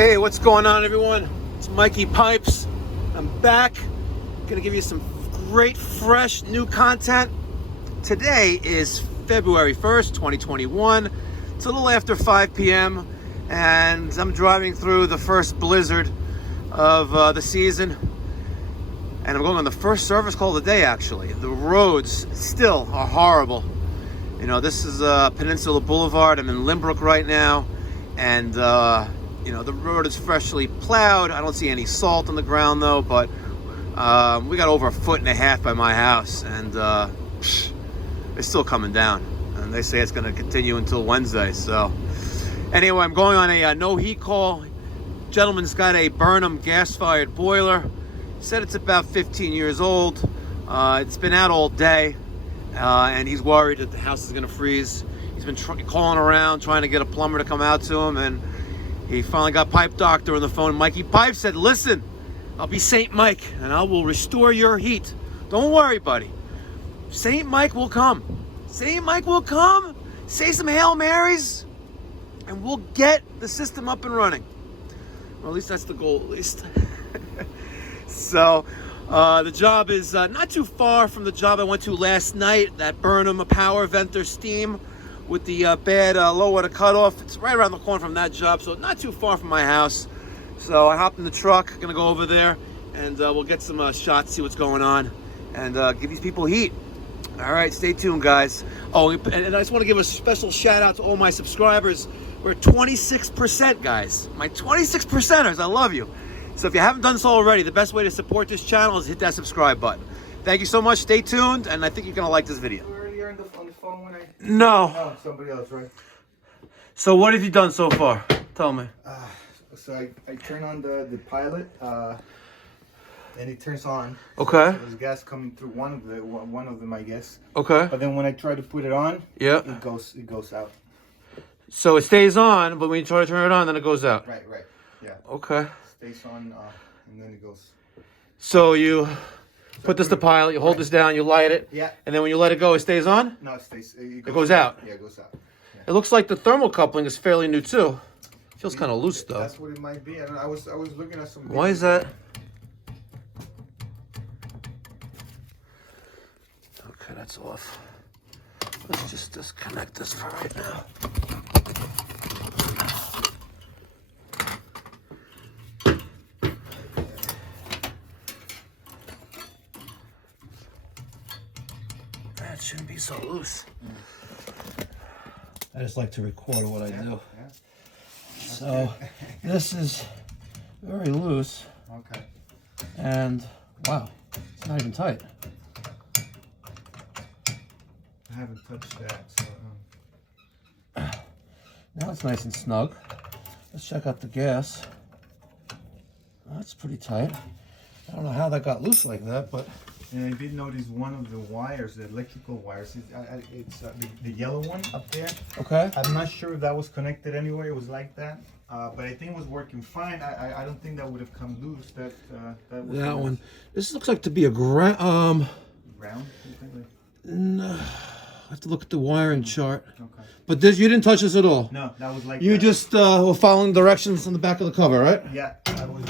Hey, what's going on, everyone? It's Mikey Pipes. I'm back. Gonna give you some great, fresh, new content. Today is February 1st, 2021. It's a little after 5 p.m. and I'm driving through the first blizzard of the season. And I'm going on the first service call of the day, actually. The roads still are horrible. You know, this is Peninsula Boulevard. I'm in Limbrook right now. And, you know, the road is freshly plowed. I don't see any salt on the ground, though. But we got over 1.5 feet by my house. And it's still coming down. And they say it's going to continue until Wednesday. So, anyway, I'm going on a no heat call. Gentleman's got a Burnham gas-fired boiler. Said it's about 15 years old. It's been out all day. And he's worried that the house is going to freeze. He's been calling around, trying to get a plumber to come out to him, and he finally got Pipe Doctor on the phone. Mikey Pipe said, listen, I'll be Saint Mike, and I will restore your heat. Don't worry, buddy. Saint Mike will come. Saint Mike will come. Say some Hail Marys, and we'll get the system up and running. Or at least that's the goal, at least. So, the job is not too far from the job I went to last night, that Burnham power venter steam with the bad low water cutoff. It's right around the corner from that job, so not too far from my house. So I hopped in the truck, gonna go over there, and we'll get some shots, see what's going on, and give these people heat. All right, stay tuned, guys. Oh, and I just want to give a special shout out to all my subscribers. We're 26%, guys. My 26%ers, I love you. So if you haven't done so already, the best way to support this channel is hit that subscribe button. Thank you so much. Stay tuned, and I think you're going to like this video. You were earlier on the phone when I... No. Oh, somebody else, right? So what have you done so far? Tell me. So I turn on the pilot, and it turns on. Okay. So there's gas coming through one of them, I guess. Okay. But then when I try to put it on, yeah, it goes out. So it stays on, but when you try to turn it on, then it goes out. Right. Yeah. Okay. Stays on, and then it goes. So you put this to pilot, you hold this down, you light it. Yeah. And then when you let it go, it stays on? No, it stays. It goes out. Yeah, it goes out. Yeah. It looks like the thermocoupling is fairly new too. Feels kind of loose though. That's what it might be. I was looking at some. Why is that? Okay, that's off. Let's just disconnect this for right now. That shouldn't be so loose. I just like to record what I do. Yeah. So this is very loose. Okay. And wow, it's not even tight. I haven't touched that. So, Now it's nice and snug. Let's check out the gas. That's pretty tight. I don't know how that got loose like that, but... And I did notice one of the wires, the electrical wires, it's the yellow one up there. Okay. I'm not sure if that was connected anywhere. It was like that. But I think it was working fine. I don't think that would have come loose. That one. This looks like to be a ground. Ground? No, I have to look at the wiring chart. Okay. But this, you didn't touch this at all? No, that was like you that. just were following directions on the back of the cover, right? Yeah, I was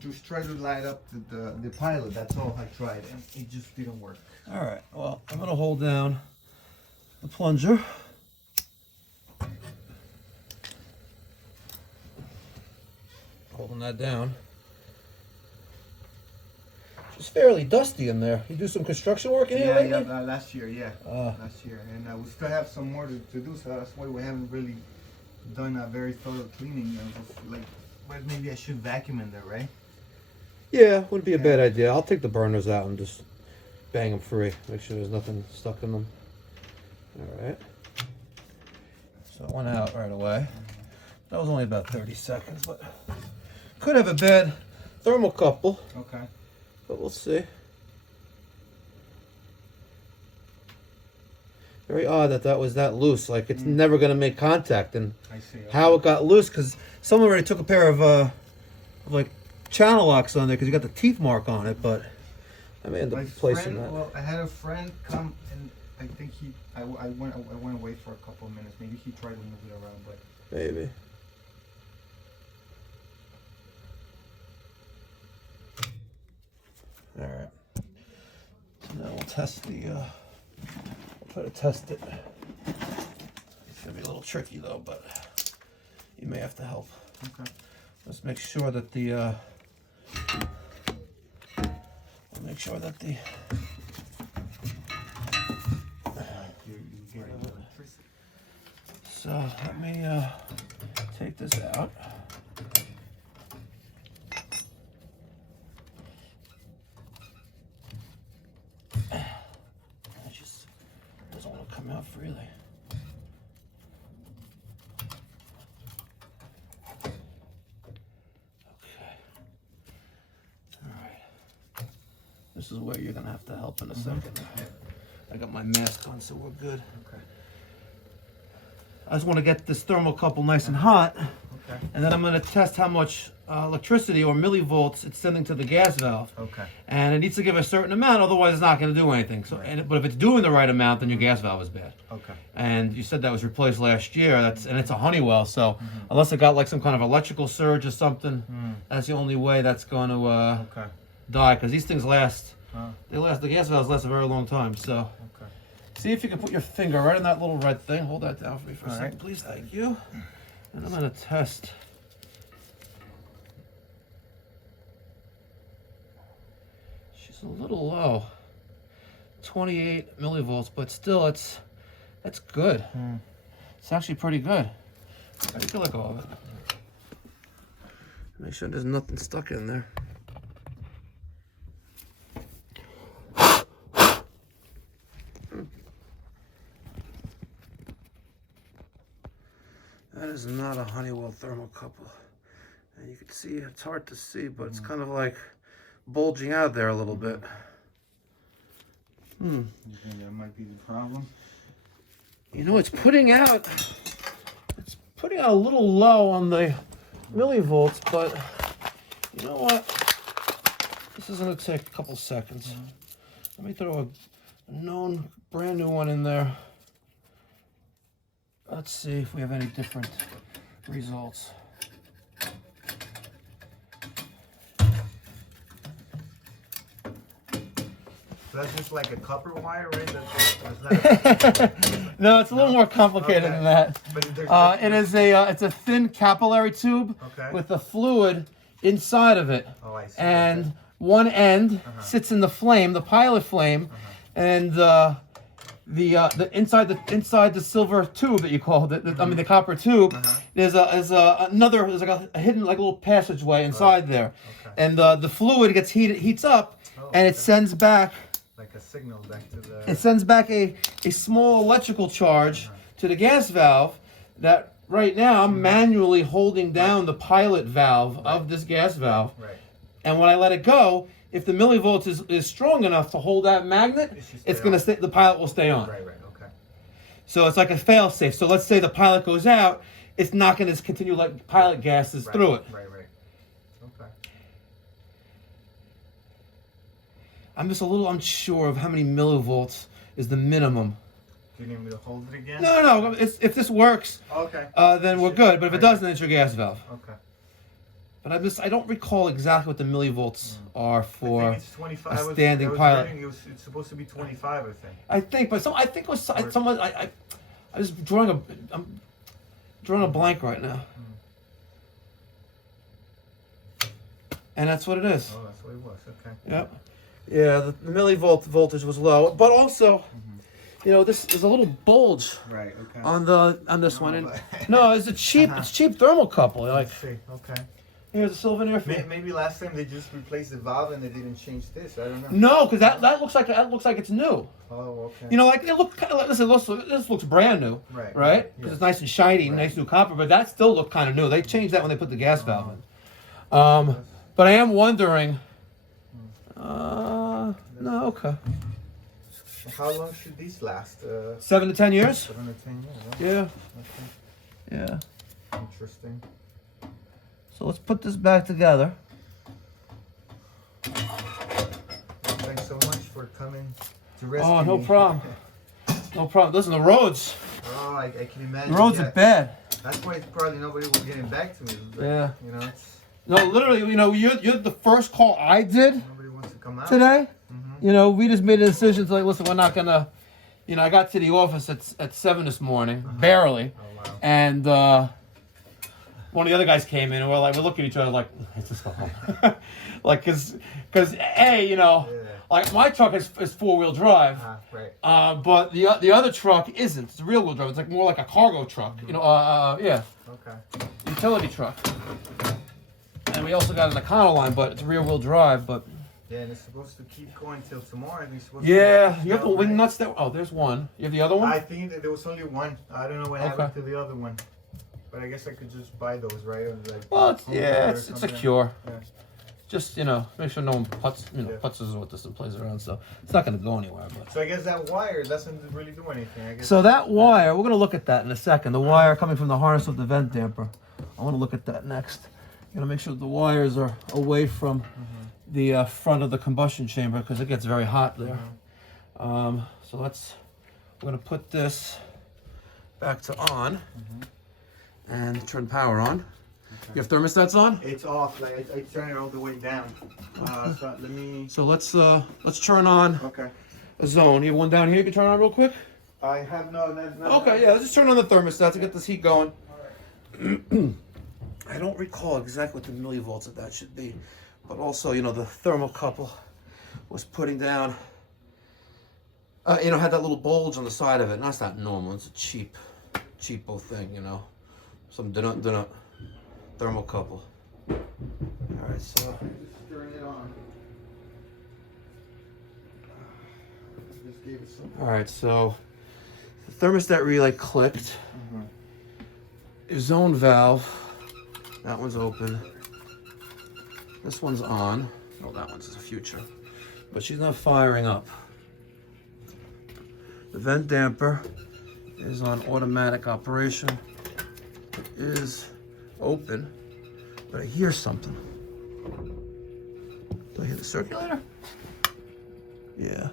just try to light up the pilot. That's all I tried, and it just didn't work. All right. Well, I'm gonna hold down the plunger. Holding that down. It's fairly dusty in there. You do some construction work in here lately? Yeah, last year, yeah. Last year. And we still have some more to do, so that's why we haven't really done a very thorough cleaning. But maybe I should vacuum in there, right? Yeah, wouldn't be a bad idea. I'll take the burners out and just bang them free. Make sure there's nothing stuck in them. All right. So it went out right away. That was only about 30 seconds, but could have a bad thermocouple. Okay. But we'll see. Very odd that was that loose. Like it's never going to make contact. And I see. Okay. How it got loose, because someone already took a pair of like channel locks on there because you got the teeth mark on it. But I may end up placing that. Well, I had a friend come and I think I went away for a couple of minutes. Maybe he tried to move it around, but maybe. test the, try to test it. It's gonna be a little tricky though, but you may have to help. Okay. Let's make sure that the, so let me take this out. It just doesn't want to come out freely. This is where you're gonna have to help in a second. I got my mask on, so we're good. Okay. I just want to get this thermocouple nice and hot, Okay. and then I'm gonna test how much electricity or millivolts it's sending to the gas valve. Okay. And it needs to give a certain amount, otherwise it's not gonna do anything. So, but if it's doing the right amount, then your gas valve is bad. Okay. And you said that was replaced last year. And it's a Honeywell, so unless it got like some kind of electrical surge or something, that's the only way that's going to Okay. die, because these things last. Oh. The gas valves last a very long time. So, Okay. see if you can put your finger right on that little red thing. Hold that down for me for a second, right. please. Thank you. And I'm gonna test. She's a little low, 28 millivolts, but still, that's good. It's actually pretty good. Take a look of it. Make sure there's nothing stuck in there. That is not a Honeywell thermocouple. And you can see, it's hard to see, but it's kind of like bulging out there a little bit. You think that might be the problem? You know, it's putting out a little low on the millivolts, but you know what? This is gonna take a couple seconds. Let me throw a known brand new one in there. Let's see if we have any different results. So that's just like a copper wire, right? No, it's a little more complicated than that. But It's a thin capillary tube with a fluid inside of it. Oh, I see. And one end sits in the flame, the pilot flame, and the inside the silver tube that you call it, the copper tube, there's another a hidden like little passageway inside there, and the fluid heats up, and it sends back like a signal back to the. It sends back a small electrical charge to the gas valve that right now I'm manually holding down the pilot valve of this gas valve, and when I let it go, if the millivolts is strong enough to hold that magnet, it's gonna stay. The pilot will stay on. Okay. So it's like a fail safe. So let's say the pilot goes out, it's not gonna continue like pilot gases through it. Right. Okay. I'm just a little unsure of how many millivolts is the minimum. Do you need me to hold it again? No. If this works, then we're good. But if it doesn't, then it's your gas valve. Okay. But I don't recall exactly what the millivolts are for I think it's 25. a standing pilot. It's supposed to be 25, I think. I think it was someone. I'm drawing a blank right now. And that's what it is. Oh, that's what it was. Okay. Yep. Yeah, the millivolt voltage was low, but also, this is a little bulge. Right. Okay. On this one. And, no, it's cheap thermocouple. Like, Let's see. Okay. Here's a souvenir. Maybe last time they just replaced the valve and they didn't change this. I don't know. No, because that looks like it's new. Oh, okay. Like it look kind of like this looks brand new, right? Because it's nice and shiny, nice new copper. But that still looked kind of new. They changed that when they put the gas valve in. But I am wondering. No, okay. How long should these last? 7 to 10 years. 7 to 10 years. Huh? Yeah. Okay. Yeah. Interesting. So let's put this back together. Thanks so much for coming to rescue Oh, no me. problem. No problem. Listen, the roads. Oh, I can imagine. The roads are bad. That's why probably nobody was getting back to me. But, Yeah. It's. No, literally, you're the first call I did Nobody wants to come out. today. You know, we just made a decision to like, listen, we're not gonna, you know, I got to the office at 7 this morning, barely, and one of the other guys came in and we're looking at each other like, let's just go home. Like, cause A, you know, like my truck is 4-wheel drive, Right. but the other truck isn't. It's rear-wheel drive. It's like more like a cargo truck, you know, yeah, Okay. utility truck. And we also got an Econoline, but it's rear-wheel drive, but. Yeah, and it's supposed to keep going till tomorrow. And it's supposed Yeah, to you have the wing nuts there. Oh, there's one. You have the other one? I think that there was only one. I don't know what happened to the other one. But I guess I could just buy those, right? Or like Well, it's secure. Yeah. Just, you know, make sure no one putzes with this and plays around, so it's not going to go anywhere. But. So I guess that wire doesn't really do anything. I guess. So that wire, we're going to look at that in a second. The wire coming from the harness of the vent damper. I want to look at that next. I'm going to make sure the wires are away from the front of the combustion chamber because it gets very hot there. So we're going to put this back to on and turn power on. You have thermostats on? It's off. Like I turn it all the way down. So let me. So let's turn on a zone. You have one down here you can turn on real quick? I have no. Okay, yeah, let's just turn on the thermostat to get this heat going. I don't recall exactly what the millivolts of that should be, but also, you know, the thermocouple was putting down, you know, had that little bulge on the side of it. And that's not normal. It's a cheapo thing, you know. Some donut thermocouple. All right, so Just turn it on. Just gave it some. all right, so the thermostat relay clicked. Zone valve, that one's open. This one's on. Oh, that one's the future, but she's not firing up. The vent damper is on automatic operation. It is open, but I hear something. Do I hear the circulator? Yeah.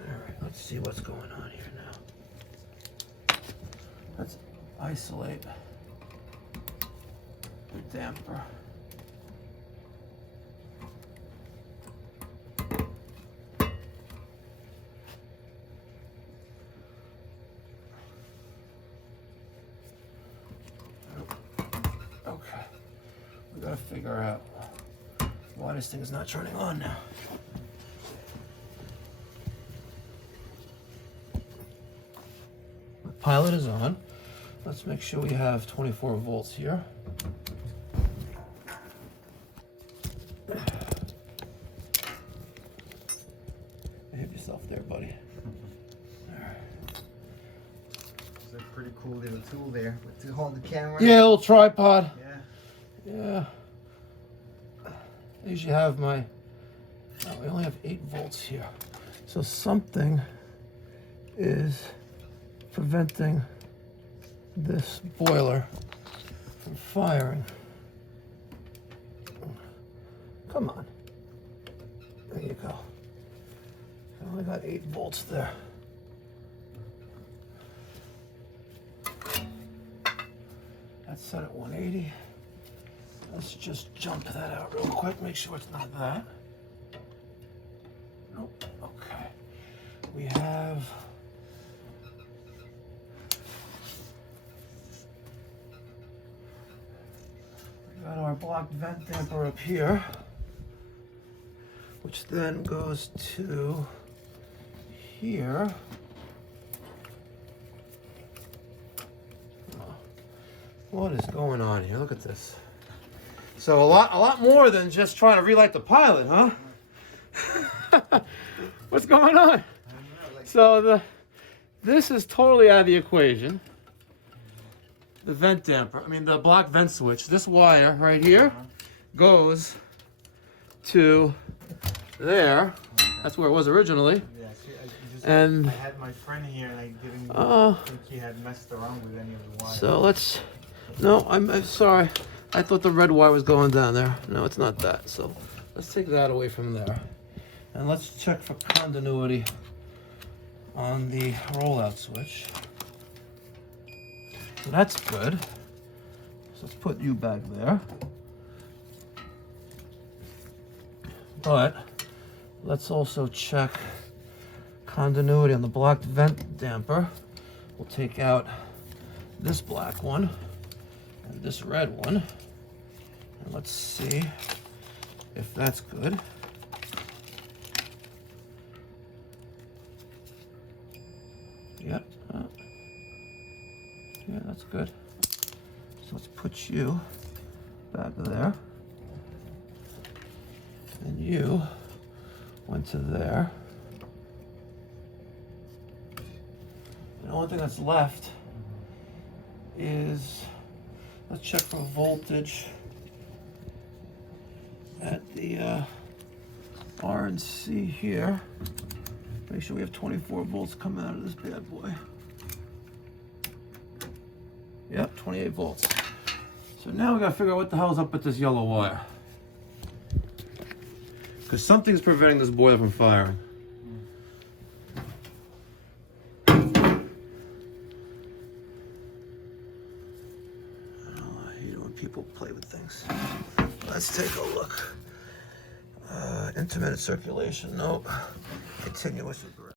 Alright, let's see what's going on here now. Let's isolate the damper. Okay, we gotta figure out why this thing is not turning on now. The pilot is on. Let's make sure we have 24 volts here. Hit yourself there, buddy. It's a pretty cool little tool there to hold the camera. Yeah, a little tripod. Yeah. Yeah. I usually have my, we only have 8 volts here. So something is preventing this boiler from firing. Come on. There you go. I only got 8 volts there. That's set at 180. Let's just jump that out real quick, make sure it's not that. Nope, okay. We have got our block vent damper up here, which then goes to here. What is going on here? Look at this. So a lot more than just trying to relight the pilot, huh? What's going on? So this is totally out of the equation. The vent damper, the block vent switch. This wire right here goes to there. That's where it was originally. Yeah, see, And I had my friend here and I didn't think he had messed around with any of the wires. So let's. No, I'm sorry. I thought the red wire was going down there. No, it's not that. So let's take that away from there. And let's check for continuity on the rollout switch. So that's good. So let's put you back there. But let's also check continuity on the blocked vent damper. We'll take out this black one and this red one. And let's see if that's good. Yep. Yeah, that's good. So let's put you back there. And you went to there. The only thing that's left is, let's check for voltage at the R and C here. Make sure we have 24 volts coming out of this bad boy. Yep, 28 volts. So now we gotta figure out what the hell's up with this yellow wire. Because something's preventing this boiler from firing. I hate it when people play with things. Let's take a look. Intermittent circulation, nope. Continuous regret.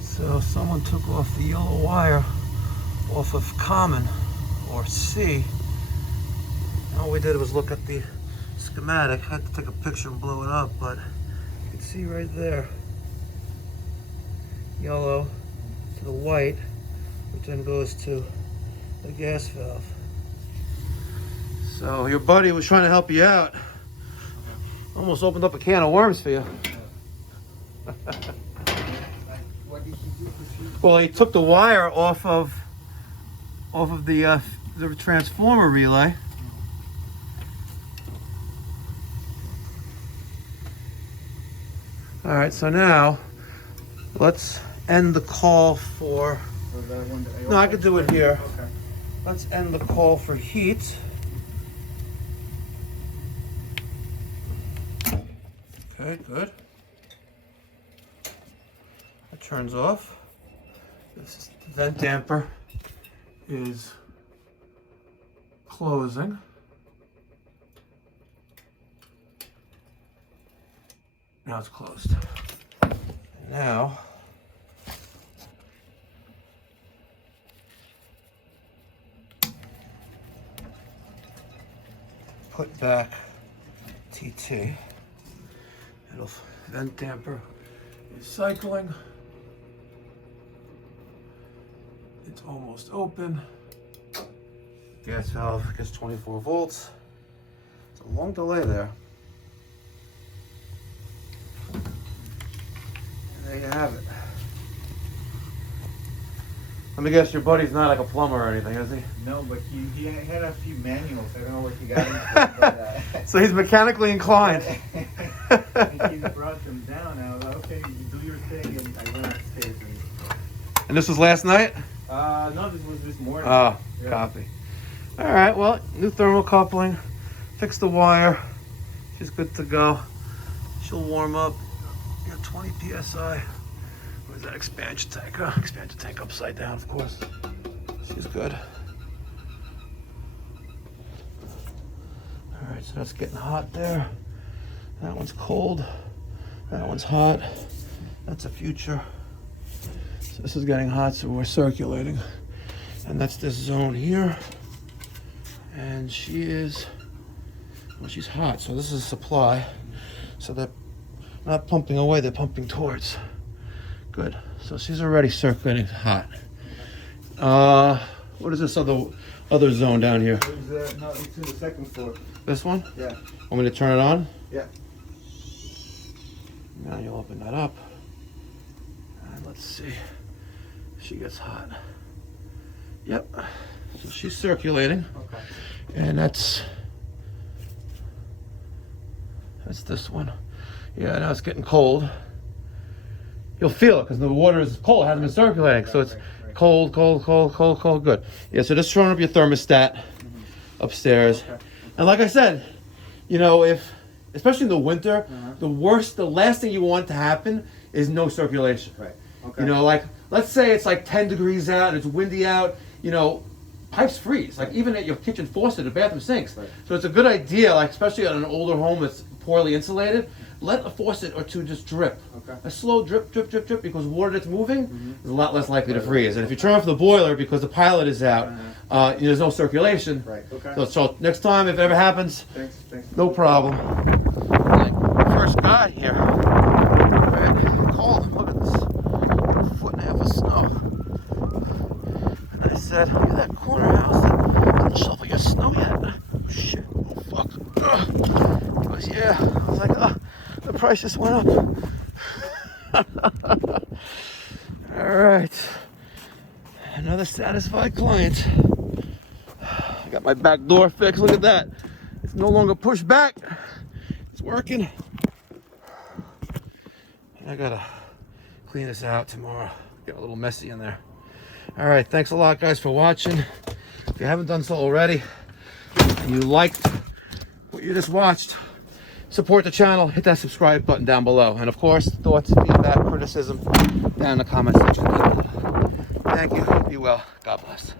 So someone took off the yellow wire off of common or C. All we did was look at the schematic. I had to take a picture and blow it up, but you can see right there, yellow to the white, which then goes to the gas valve. So your buddy was trying to help you out. Almost opened up a can of worms for you. What did he do? Well, he took the wire off of the transformer relay. All right, so now let's end the call for. No, I could do it here. Okay. Let's end the call for heat. Okay, good. That turns off. This vent damper is closing. Now it's closed. Now, put back TT. It'll vent damper is cycling. It's almost open. Gas valve gets 24 volts. It's a long delay there. There you have it. Let me guess, your buddy's not like a plumber or anything, is he? No, but he had a few manuals. I don't know where he got them from. But, So he's mechanically inclined. he brought them down. I was like, okay, you do your thing, and I went upstairs. And this was last night? No, this was this morning. Oh, Yeah. copy. All right, well, new thermocoupling. Fix the wire. She's good to go. She'll warm up. 20 PSI. Where's that expansion tank? Expansion tank upside down, of course. She's good. All right, so that's getting hot there. That one's cold. That one's hot. That's a future. So this is getting hot, so we're circulating. And that's this zone here. And she is, well, she's hot, so this is supply. So they're not pumping away, they're pumping towards. Good. So she's already circulating hot. What is this other zone down here? No, it's in the second floor. This one? Yeah. Want me to turn it on? Yeah. Now you'll open that up. And let's see. She gets hot. Yep. So she's circulating. Okay. And that's this one. Yeah, now it's getting cold. You'll feel it because the water is cold. It hasn't been circulating. So it's cold, cold, cold, cold, cold. Good. Yeah, so just throwing up your thermostat upstairs. Okay. And like I said, you know, especially in the winter, the last thing you want to happen is no circulation. Right. Okay. You know, like let's say it's like 10 degrees out and it's windy out, you know, pipes freeze, like even at your kitchen faucet or bathroom sinks. Right. So it's a good idea, like especially on an older home that's poorly insulated, let a faucet or two just drip. Okay. A slow drip, drip, drip, drip, because water that's moving is a lot less likely to freeze. And if you turn off the boiler because the pilot is out, there's no circulation. Right. Okay. So next time, if it ever happens, Thanks. no problem. Like, first got here, right? Called him. Look at this, 1.5 foot of snow. And I said, "Look at that corner house. Didn't shovel your snow yet." Shit. Oh fuck. Ugh. He goes, "Yeah." I was like, "Oh, the price just went up." All right. Another satisfied client. I got my back door fixed. Look at that. It's no longer pushed back. It's working. I gotta clean this out tomorrow. Get a little messy in there. All right, thanks a lot, guys, for watching. If you haven't done so already, and you liked what you just watched, support the channel. Hit that subscribe button down below, and of course, thoughts, feedback, criticism down in the comment section down below. Thank you. Be well. God bless.